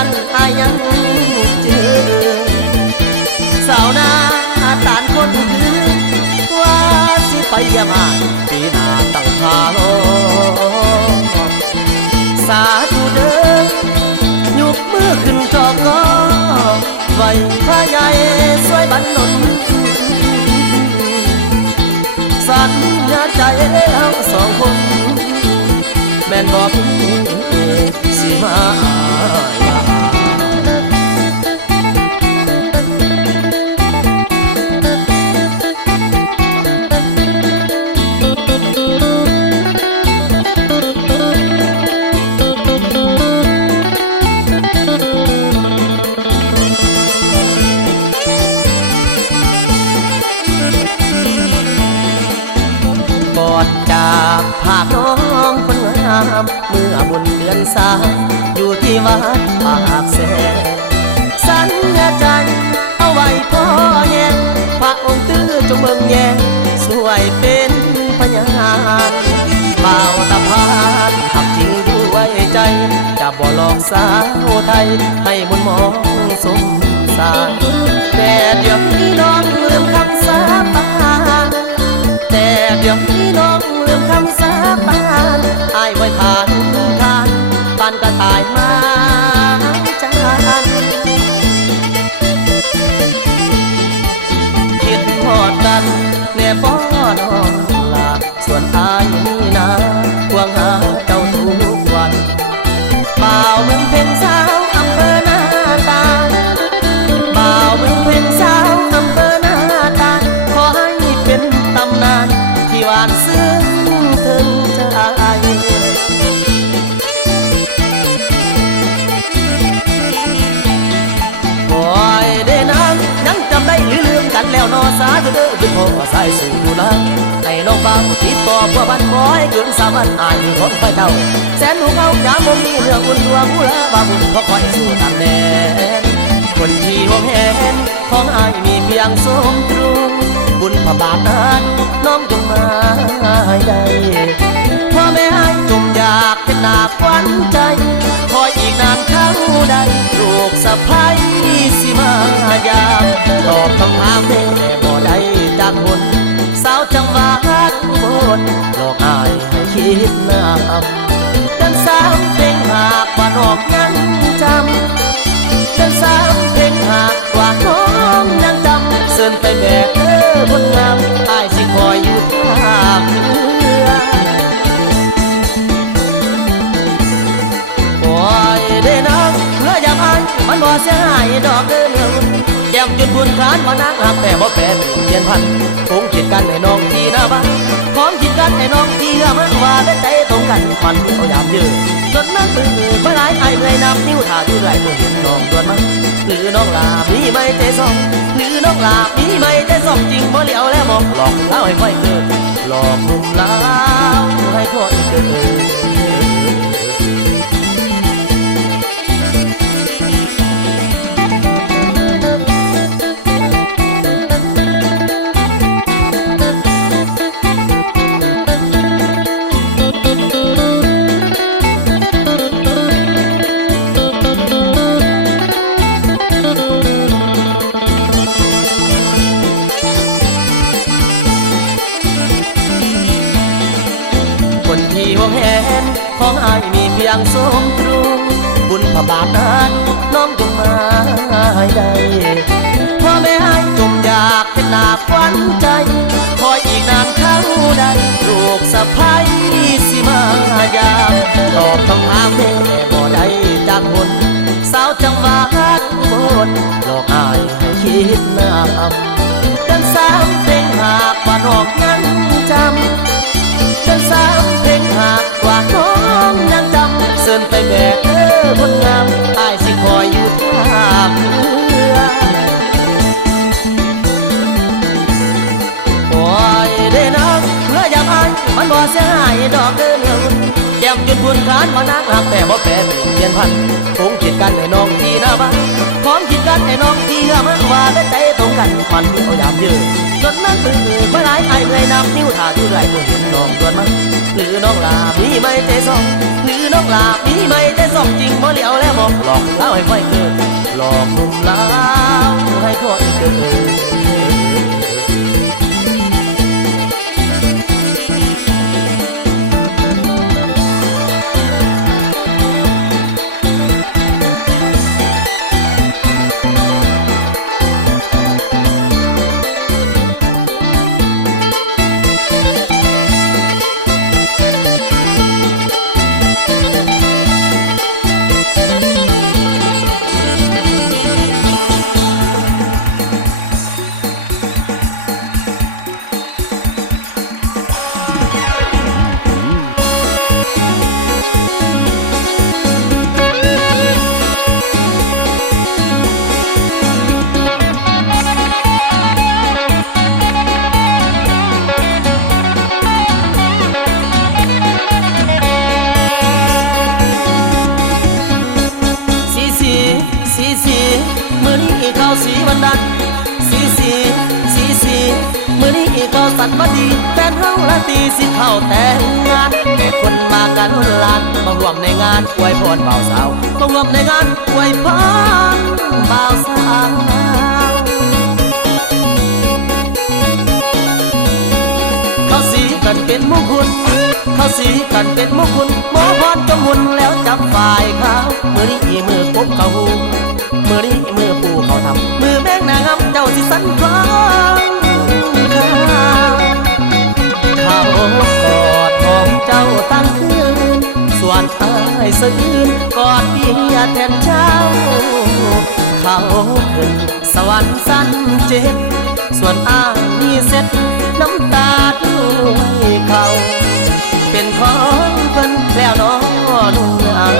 นั้นอายยังเจอสาวนาตานคนคือว่าสิไปยามานปีหน้าตั้งคาโลสาธุเด้อยกมือขึ้นจอกก็ไว้พระใหญ่สวยบันนนสัญญาใจเอาสองคนแม่นบอกสิมาจากภาคน้องคนงามเมื่อบุญเดือนสามอยู่ที่วัดปากแสนสัญญาใจเอาไว้พ่อแย่พระองค์ตื้อจงเบิ่งแย่สวยเป็นพยานบ่าวตาพานหักจริงด้วยใจจะบ่หลอกสาวไทยให้มนมองสมสารแต่เดี๋ยวนี้น้องลืมคำสาบานแต่เดี๋ยวนี้น้องลืมคำสาบานอายไว้ทานปานกระต่ายมาจานคิดทอดกันแน่ป้อนอนหลับส่วนอายนี่นะหวังหาเจ้าทุกวันบ่าวเมืองเพ็ญสาวอำเภอหน้าตาบ่าวเมืองเพ็ญสาวอำเภอหน้าตาขอให้เป็นตำนานที่หวานซึ้งถึงใจคอยได้น้ำยังจำได้หรือลืมกันแล้วนอสาธุเด้อเป็นพ่อสายสู่ดูแลให้น้องฟ้าติดต่อเพื่อบันคอยเกินสามวันอายอยู่คนไปเท่าแสนหูเขายามมุมนี้เรื่องอุ่นตัวผู้ละบาบุญเพราะคอยสู่ตามแดนคนที่ห่วงแหนของอายมีเพียงสมตรูบุญพระบาทนั้นน้อมจงมาให้ได้พ่อแม่ให้จงอยากเป็นนาควันใจคอยอีกนานเท่าใดลูกสะใภ้สิมายามตอบคำถามแม่บ่ได้จากคนสาวจังหวัดอุบลหลอกอายให้คิดนำเดินสามเพลงหากว่าน้องยังจำเดินสามเพลงหากว่าน้องยังจำเสินไปแบกคนงามอายสิคอยอยู่ภาคเหนือคอยได้นักเมื่อยามอายมันบ่เสียหายดอกเดินแก้มจุดบุญคานว่านักหักแต่บ่แปรเปลี่ยนพันคงคิดกันให้น้องที่หน้าบ้านพร้อมคิดกันให้น้องที่เมื่อมันว่าได้ใจตรงกันฝันเอายามยืนจนนั้นมือเมื่อไรไอ้เมื่อยนับนิ้วท่าดูไรบ่เห็นน้องดวนมันหรือน้องลามีไม่ใจซองหรือน้องลามีไม่ใจซองจริงบ่เหลียวแล้วมองหลอกเล่าให้ค่อยเกิดหลอกลุ่มเล่าให้ค่อยเกิดของอายมีเพียงสมตรูบุญพระบาทนั้นน้อมจงมาให้ได้พ่อแม่ให้จงอยากเป็นนาควันใจคอยอีกนานเท่าใดลูกสะใภ้สิมายามตอบคำถามแม่บ่ได้จากคนสาวจังหวัดอุบลหลอกอายให้คิดนำกันสามเพลงหากว่าน้องนั้นจำกันสามเพลงหากว่าน้องยังจำเสินไปแบกคนงามอายสิคอยอยู่ภาคเหนือคอยได้นักเมื่อยามอายมันบ่เสียหายดอกเดินแก้มจุดบุญคานว่านักหักแต่บ่แปรเปลี่ยนพันคงคิดกันให้น้องที่หน้าบ้านพร้อมคิดกันให้น้องที่เมื่อมันว่าได้ใจตรงกันฝันเอายามยืนจนนั้นมือเมื่อไรไอ้เมื่อยนับนิ้วท่าดูไรบ่เห็นน้องดวนมันหรือน้องลามีไม่ใจซองหรือน้องลามี ปีใหม่ใจส่องจริงบ่เหลียวแล้วบอกหลอกเล่าให้ค่อยเกิดหลอกหนุ่มลาวให้ค่อยเกิดมื้อนี้เขาสีวันดันสีมื้อนี้เขาสันบดีแฟนเฮาละตีสิเข้าแต่งงานแต่คนมากันล้นลานมาร่วมในงานอวยพรบ่าวสาวมาร่วมในงานอวยพรบ่าวสาวเขาสีกันเป็นมงคลเขาสีกันเป็นมงคลหมอพรจงหุ่นแล้วจับฝ่ายเขามื้อนี้มือกบเขาหูมือนี้มือปูเขาทำมือแม่งนางงเจ้าสิสันฟังเขากอดหอมเจ้าตั้งคืนส่วนอายสะอื้นกอดเบียแทนเจ้าเขาขึ้นสวรรค์สั้นเจ็บส่วนอายมีเสร็จน้ำตาด้วยเขาเป็นของเพิ่นแล้วน้องนุ่งเอา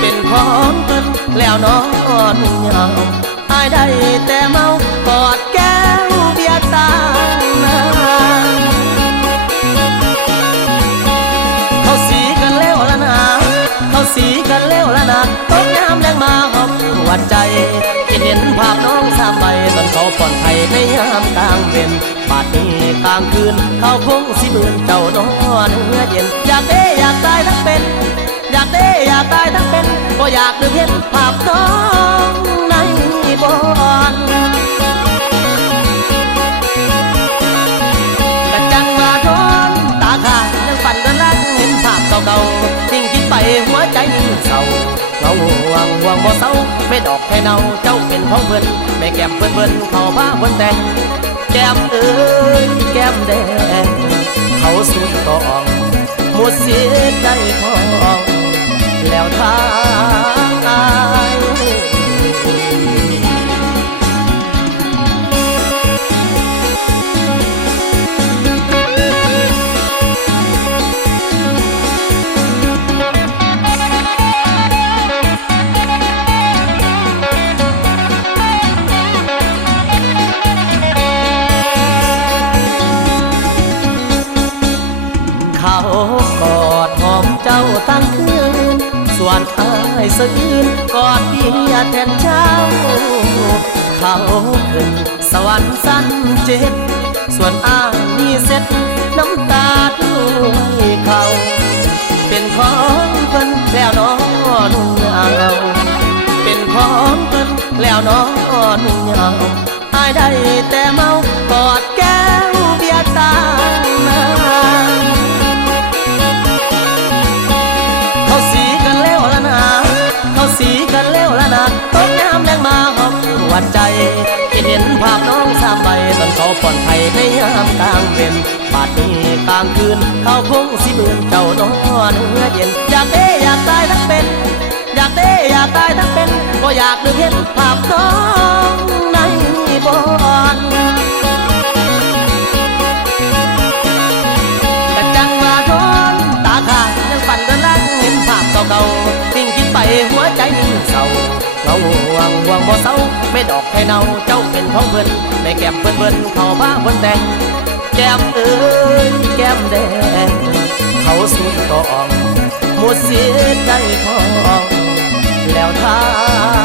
เป็นของเพิ่นแล้วน้องนุ่งเอาอายได้แต่เมากอดแก้วเบียร์ตาเขาสีกันแล้วละนะเขาสีกันแล้วละนะตกยามแรงมาหอบหัวใจเห็นภาพน้องสามใบตอนเขาผ่อนไข่ในยามกลางเว้นบาดนี้กลางคืนเขาคงสิบืนเจ้านอนเมื่อเย็นอยากได้อยากตายทั้งเป็นอยากได้อยากตายทั้งเป็นก็อยากได้เห็นภาพน้องในบอนกระจังมาทอนตาขาดยังฝันเดินลักเห็นภาพเก่าๆทิ้งคิดไปหัวใจเศร้าเราห่วงบ่เศร้าไม่ดอกแค่เนาเจ้าเป็นของเพิ่นแม่แก้มเพิ่นเขาพาเพิ่นแต่งแก้มเอ้ยแก้มแดงเขาสุดกองหมดเสียใจของแล้วทางอายเขากอดหอมเจ้าตั้งคืนส่วนอายสะอื้นกอดเบียร์แทนเจ้าเขาขึ้นสวรรค์สั้นเจ็บส่วนอายมีเสร็จน้ำตาด้วยเขาเป็นของเพิ่นแล้วน้องนุ่งเอาเป็นของเพิ่นแล้วน้องนุ่งเอาอายได้แต่เมากอดแก้วเบียร์ตาเขาสีกันแล้วละนะเขาสีกันแล้วละนะตกน้ำแรงมาหอบหัวใจเห็นภาพน้องสามใบตอนเขาผ่อนไข่ในยามกลางเว้นบาดนี้กลางคืนเขาคงสิบืนเจ้านอนเมื่อเย็นอยากได้อยากตายทั้งเป็นอยากได้อยากตายทั้งเป็นก็อยากได้เห็นภาพน้องในบอนกระจังมาทอนตาขาดยังฝันเดินลักเห็นภาพเก่าๆทิ้งคิดไปหัวใจเศร้าเราห่วงบ่เศร้าไม่ดอกให้เนาเจ้าเป็นของเพิ่นแม่แก้มเพิ่นเขาพาเพิ่นแต่งแก้มเอ้ยแก้มแดงเขาสุดกองหมดเสียใจพอแล้วทาง